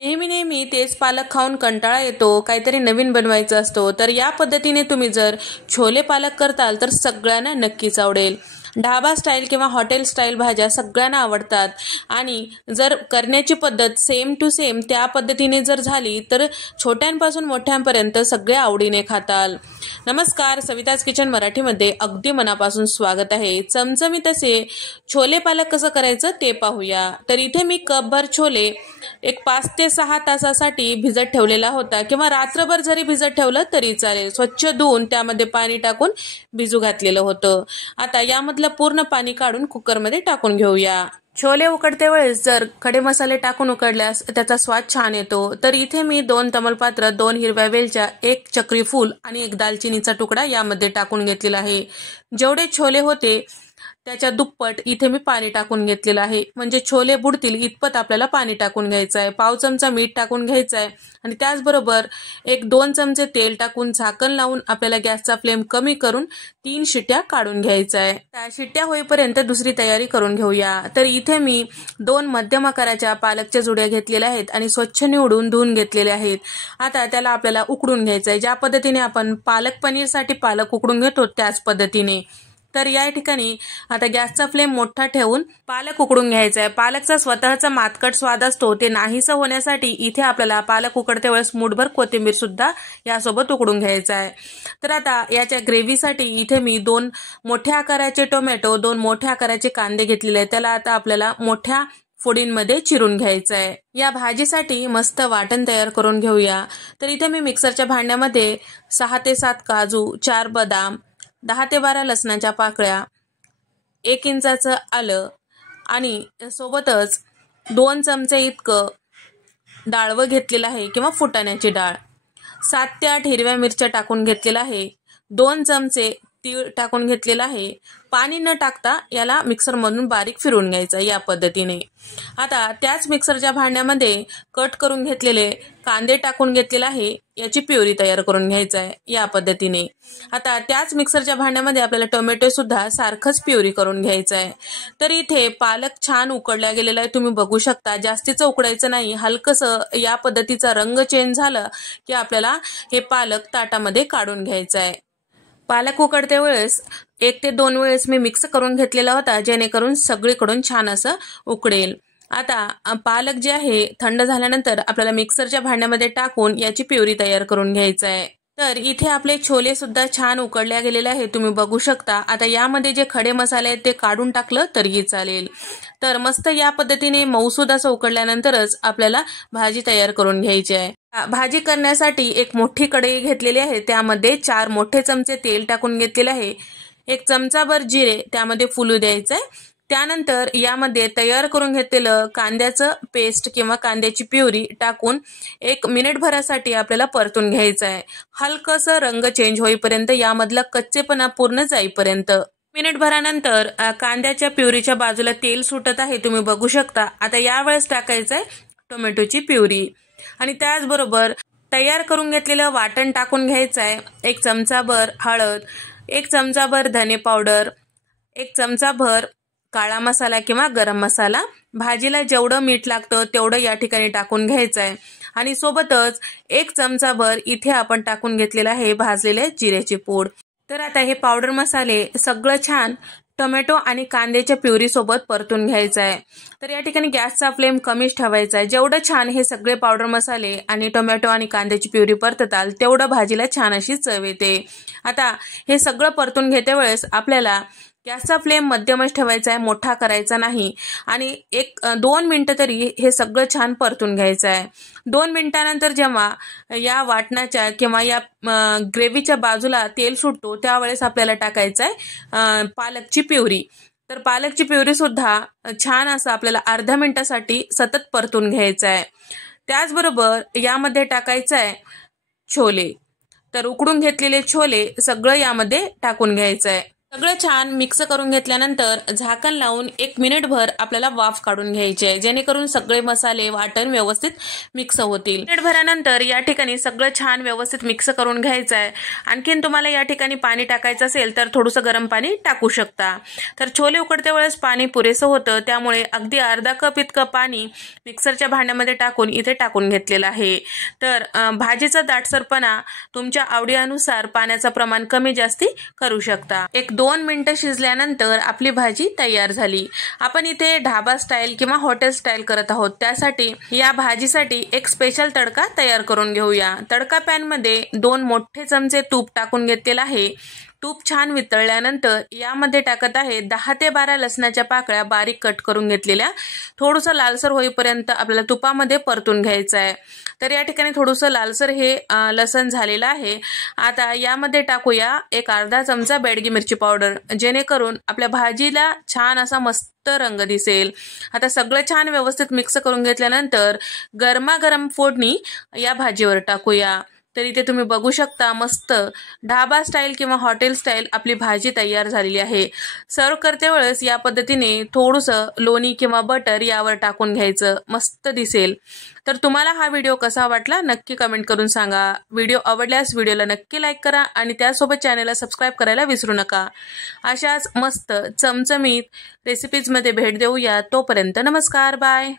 नेहमी नेहमी तेच पालक खाऊन कंटाळा येतो, काहीतरी नवीन बनवायचं असतो. तर या पद्धतीने तुम्ही जर छोले पालक करताल तर सगळ्यांना नक्कीच आवडेल. ढाबा स्टाईल किंवा हॉटेल स्टाईल भाज्या सगळ्यांना आवडतात आणि जर करण्याची पद्धत सेम टू सेम त्या पद्धतीने जर झाली तर छोट्यांपासून मोठ्यांपर्यंत सगळे आवडीने खाताल. नमस्कार, सविताज किचन मराठीमध्ये अगदी मनापासून स्वागत आहे. चमचमीत असे छोले पालक कसं करायचं ते पाहूया. तर इथे मी कपभर छोले एक 5 ते 6 तासासाठी भिजत ठेवलेला होता किंवा रात्रभर जरी भिजत ठेवलं तरी चालेल. स्वच्छ धुवून त्यामध्ये पाणी टाकून भिजू घातलेलं होतं. आता यामधलं पूर्ण पाणी काढून कुकरमध्ये टाकून घेऊया. छोले उकडते वेळेस जर खडे मसाले टाकून उकडल्यास त्याचा स्वाद छान येतो. तर इथे मी 2 तमालपत्र, 2 हिरव्या वेलच्या, 1 चक्री फूल आणि 1 दालचिनीचा तुकडा यामध्ये टाकून घेतलेला आहे. जेवढे छोले होते त्याच्या दुप्पट इथे मी पाणी टाकून घेतलेलं आहे. म्हणजे छोले बुडतील इतपत आपल्याला पाणी टाकून घ्यायचं आहे. पाव चमचा मीठ टाकून घ्यायचं आहे आणि त्याचबरोबर 1-2 चमचे तेल टाकून झाकण लावून आपल्याला गॅसचा फ्लेम कमी करून 3 शिट्ट्या काढून घ्यायचा आहे. त्या शिट्ट्या होईपर्यंत दुसरी तयारी करून घेऊया. तर इथे मी 2 मध्यम आकाराच्या पालकच्या जुड्या घेतलेल्या आहेत आणि स्वच्छ निवडून धुवून घेतलेल्या आहेत. आता त्याला आपल्याला उकडून घ्यायचं आहे. ज्या पद्धतीने आपण पालक पनीरसाठी पालक उकडून घेतो त्याच पद्धतीने. तर या ठिकाणी आता गॅसचा फ्लेम मोठा ठेवून पालक उकडून घ्यायचा आहे. पालकचा स्वतःचा मातकट स्वाद असतो ते नाहीसं होण्यासाठी इथे आपल्याला पालक उकडते वेळेस मूठभर कोथिंबीर सुद्धा यासोबत उकडून घ्यायचा आहे. तर आता याच्या ग्रेव्हीसाठी इथे मी 2 मोठ्या आकाराचे टोमॅटो, 2 मोठ्या आकाराचे कांदे घेतलेले आहेत. त्याला आता आपल्याला मोठ्या फोडींमध्ये चिरून घ्यायचं आहे. या भाजीसाठी मस्त वाटण तयार करून घेऊया. तर इथे मी मिक्सरच्या भांड्यामध्ये 6 ते 7 काजू, 4 बदाम, 10 ते 12 लसणाच्या पाकळ्या, 1 इंचाचं आलं आणि सोबतच 2 चमचे इतकं डाळवं घेतलेलं आहे किंवा फुटाण्याची डाळ, 7 ते 8 हिरव्या मिरच्या टाकून घेतलेला आहे, 2 चमचे तीळ टाकून घेतलेला आहे. पाणी न टाकता याला मिक्सरमधून बारीक फिरवून घ्यायचं या पद्धतीने. आता त्याच मिक्सरच्या भांड्यामध्ये कट करून घेतलेले कांदे टाकून घेतलेला आहे. याची प्युरी तयार करून घ्यायचं आहे या पद्धतीने. आता त्याच मिक्सरच्या भांड्यामध्ये आपल्याला टोमॅटो सुद्धा सारखंच प्युरी करून घ्यायचं आहे. तर इथे पालक छान उकडला गेलेला आहे, तुम्ही बघू शकता. जास्तीचं उकडायचं नाही. हलकंसं या पद्धतीचा रंग चेंज झालं की आपल्याला हे पालक ताटामध्ये काढून घ्यायचं आहे. पालक उकडते वेळेस 1 ते 2 वेळेस मी मिक्स करून घेतलेला होता जेणेकरून सगळीकडून छान असं उकडेल. आता पालक जे आहे थंड झाल्यानंतर आपल्याला मिक्सरच्या भांड्यामध्ये टाकून याची प्युरी तयार करून घ्यायचं आहे. तर इथे आपले छोले सुद्धा छान उकडल्या गेलेले आहे, तुम्ही बघू शकता. आता यामध्ये जे खडे मसाले आहेत ते काढून टाकलं तरीही चालेल. तर मस्त या पद्धतीने मऊसूद असं उकडल्यानंतरच आपल्याला भाजी तयार करून घ्यायची आहे. भाजी करण्यासाठी एक मोठी कढई घेतलेली आहे. त्यामध्ये 4 मोठे चमचे तेल टाकून घेतलेले आहे. 1 चमचाभर जिरे त्यामध्ये फुलू द्यायचं आहे. त्यानंतर यामध्ये तयार करून घेतलेलं कांद्याचं पेस्ट किंवा कांद्याची प्युरी टाकून 1 मिनिटभरासाठी आपल्याला परतून घ्यायचं आहे. हलकंसं रंग चेंज होईपर्यंत, यामधला कच्चेपणा पूर्ण जाईपर्यंत. मिनिटभरानंतर कांद्याच्या प्युरीच्या बाजूला तेल सुटत आहे, तुम्ही बघू शकता. आता यावेळेस टाकायचं आहे टोमॅटोची प्युरी आणि त्याचबरोबर तयार करून घेतलेलं वाटण टाकून घ्यायचं आहे. 1 चमचाभर हळद, 1 चमचाभर धने पावडर, 1 चमचाभर काळा मसाला किंवा गरम मसाला. भाजीला जेवढं मीठ लागतं तेवढं या ठिकाणी टाकून घ्यायचं आहे आणि सोबतच 1 चमचाभर इथे आपण टाकून घेतलेलं आहे भाजलेले जिऱ्याची पूड. तर आता हे पावडर मसाले सगळं छान टोमॅटो आणि कांद्याच्या प्युरी सोबत परतून घ्यायचं आहे. तर या ठिकाणी गॅसचा फ्लेम कमीच ठेवायचा आहे. जेवढं छान हे सगळे पावडर मसाले आणि टोमॅटो आणि कांद्याची प्युरी परतताल तेवढं भाजीला छान अशी चव येते. आता हे सगळं परतून घेते वेळेस आपल्याला गॅसचा फ्लेम मध्यमच ठेवायचा आहे, मोठा करायचा नाही आणि 1-2 मिनिटं तरी हे सगळं छान परतून घ्यायचं आहे. 2 मिनिटानंतर जेव्हा या वाटणाच्या किंवा या ग्रेव्हीच्या बाजूला तेल सुटतो त्यावेळेस आपल्याला टाकायचं आहे पालकची प्युरी. तर पालकची प्युरी सुद्धा छान असं आपल्याला अर्ध्या मिनिटासाठी सतत परतून घ्यायचं आहे. त्याचबरोबर यामध्ये टाकायचं आहे छोले. तर उकडून घेतलेले छोले सगळं यामध्ये टाकून घ्यायचं आहे. सगळं छान मिक्स करून घेतल्यानंतर झाकण लावून 1 मिनिटभर आपल्याला वाफ काढून घ्यायची आहे, जेणेकरून सगळे मसाले वाटण व्यवस्थित मिक्स होतील. मिनिटभरानंतर या ठिकाणी सगळं छान व्यवस्थित मिक्स करून घ्यायचं आहे. आणखीन तुम्हाला या ठिकाणी पाणी टाकायचं असेल तर थोडंसं गरम पाणी टाकू शकता. तर छोले उकडते वेळेस पाणी पुरेसं होतं, त्यामुळे अगदी अर्धा कप इतकं पाणी मिक्सरच्या भांड्यामध्ये टाकून इथे टाकून घेतलेलं आहे. तर भाजीचा दाटसरपणा तुमच्या आवडीनुसार पाण्याचं प्रमाण कमी जास्ती करू शकता. 1-2 मिनिटं शिजल्यानंतर आपली भाजी तयार झाली. आपण इथे ढाबा स्टाईल किंवा हॉटेल स्टाईल करत आहोत, त्यासाठी या भाजीसाठी एक स्पेशल तडका तयार करून घेऊया. तडका पॅनमध्ये 2 मोठे चमचे तूप टाकून घेतलेलं आहे. तूप छान वितळल्यानंतर यामध्ये टाकत आहे 10 ते 12 लसणाच्या पाकळ्या बारीक कट करून घेतलेल्या. थोडंसं लालसर होईपर्यंत आपल्याला तुपामध्ये परतून घ्यायचं आहे. तर या ठिकाणी थोडंसं लालसर हे लसण झालेलं आहे. आता यामध्ये टाकूया एक अर्धा चमचा बेडगी मिरची पावडर, जेणेकरून आपल्या भाजीला छान असा मस्त रंग दिसेल. आता सगळं छान व्यवस्थित मिक्स करून घेतल्यानंतर गरमागरम फोडणी या भाजीवर टाकूया. तर इथे तुम्ही बघू शकता मस्त ढाबा स्टाईल किंवा हॉटेल स्टाईल आपली भाजी तयार झालेली आहे. सर्व करते वेळेस या पद्धतीने थोडंसं लोणी किंवा बटर यावर टाकून घ्यायचं, मस्त दिसेल. तर तुम्हाला हा व्हिडिओ कसा वाटला नक्की कमेंट करून सांगा. व्हिडिओ आवडल्यास व्हिडिओला नक्की लाईक करा आणि त्यासोबत चॅनलला सबस्क्राईब करायला विसरू नका. अशाच मस्त चमचमीत रेसिपीजमध्ये भेट देऊया. तोपर्यंत नमस्कार, बाय.